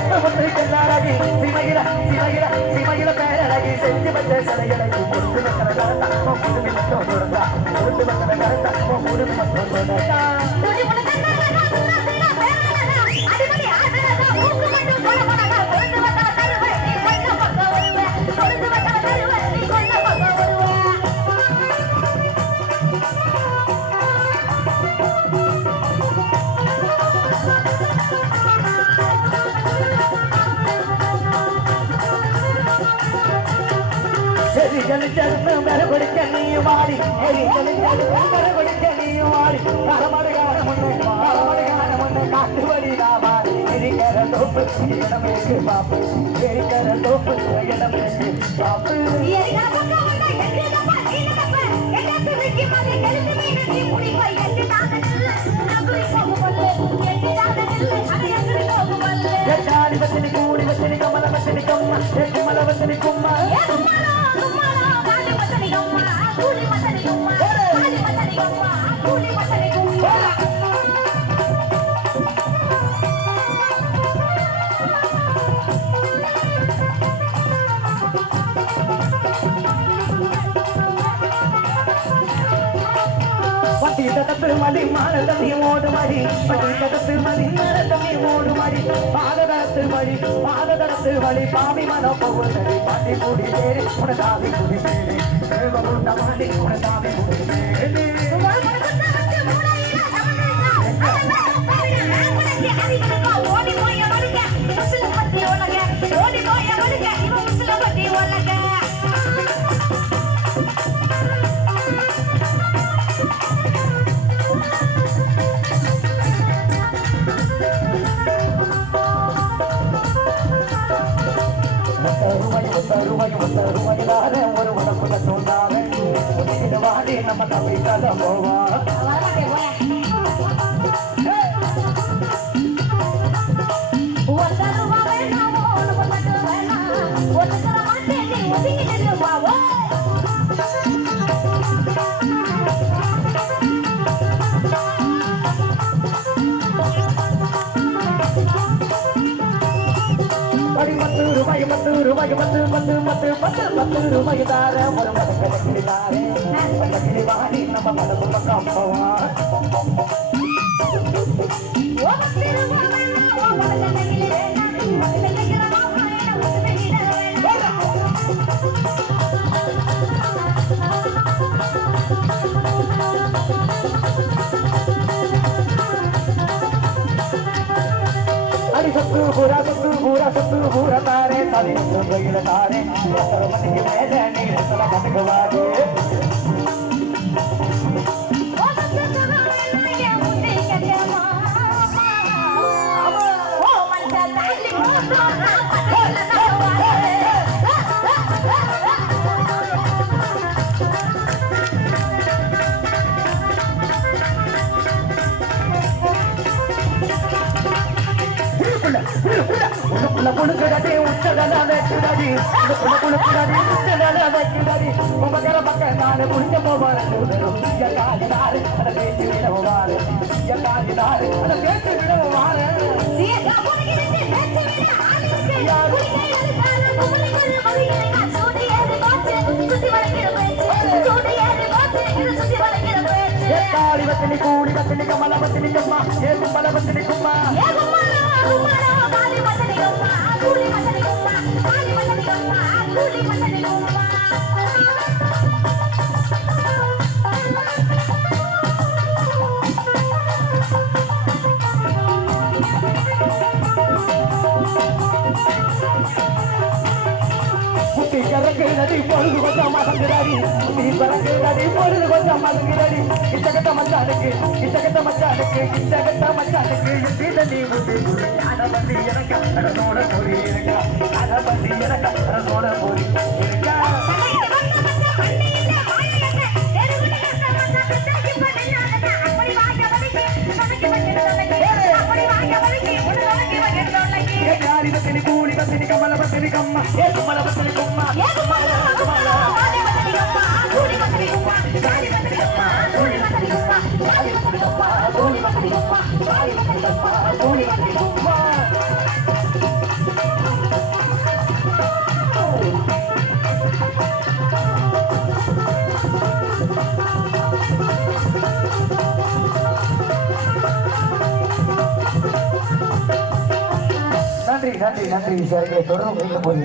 முத்து கண்ணாரகி சிமையில சிமையில சிமையில பேரழகி செஞ்சு வச்ச சிலையழகி முத்து மக்கள கரண்டா முதுமி மட்டும் கொடுத்தா முத்து மக்கள கரண்டா முதுமி மட்டும் கொடுத்தா மறுபடிக்க நீயும் வாடி மறுபடிக்க நீயும் வாடி கரமடுகார முன்னே காட்டு வழியா வாடி எரிக்கிற தோப்பு இடமேக்கு பாப்பு எரிக்கிற தோப்பு இடமேக்கு பாப்பு கூடி வச்சனி கமல வச்சனி கம்மா கமல வச்சனி கும்மா மதி மானதமி ஓடுமடி பட்டிகத்து மதி மானதமி ஓடுமடி பாததரத்து வழி பாவி மனோ போகுதடி பாட்டி கூடி தேடி உனதாவி கூடி தேடி தேவகுண்ட மாடி உனதாவி கூடி தேடி ஓடி போய் தருமையிலான ஒரு உடம்புல தோன்றாத வாடி நம்ம தவிசால போவா ரூபாய் தார ஒரு மதக்கிளி தாரே மதக்கிளி வாடி நம்ம மதக்கு பக்கம் போவா அடி சொத்து பூரா தாரே சதி தாரே மணிக்கு மேல நீ மதக்கு வாடு குடுக்குறதே உச்சதன வைக்கிறடி குடுக்குறடி உச்சதன வைக்கிறடி உமகர பக்க நானே புடிச்ச போவாரு காலினாரு அத பேசி விடவாரு காலினாரு அத பேசி விடவாரு காளி வத்தினி கூடி வத்தினி கமல வத்தினி கம்மா ஏ கும்பல வத்தினி கும்மா நதி பொழுது கொஞ்சம் மதங்கிறாடி நீ பறக்கு நதி பொழுது கொஞ்சம் மதங்கிறாடி இச்சகத்த மச்சானுக்கு நீ முடி அனபதி எனக்கு அதனோட பொறி இருக்கா அனபதி எனக்கு அதனோட பொறி இருக்கா கூடி பத்தினி கமல பத்தினி கம்மா ஏ குமல பத்தினி கும்மா கூடி நன்றி நன்றி நன்றி சார் தொடர்பு போது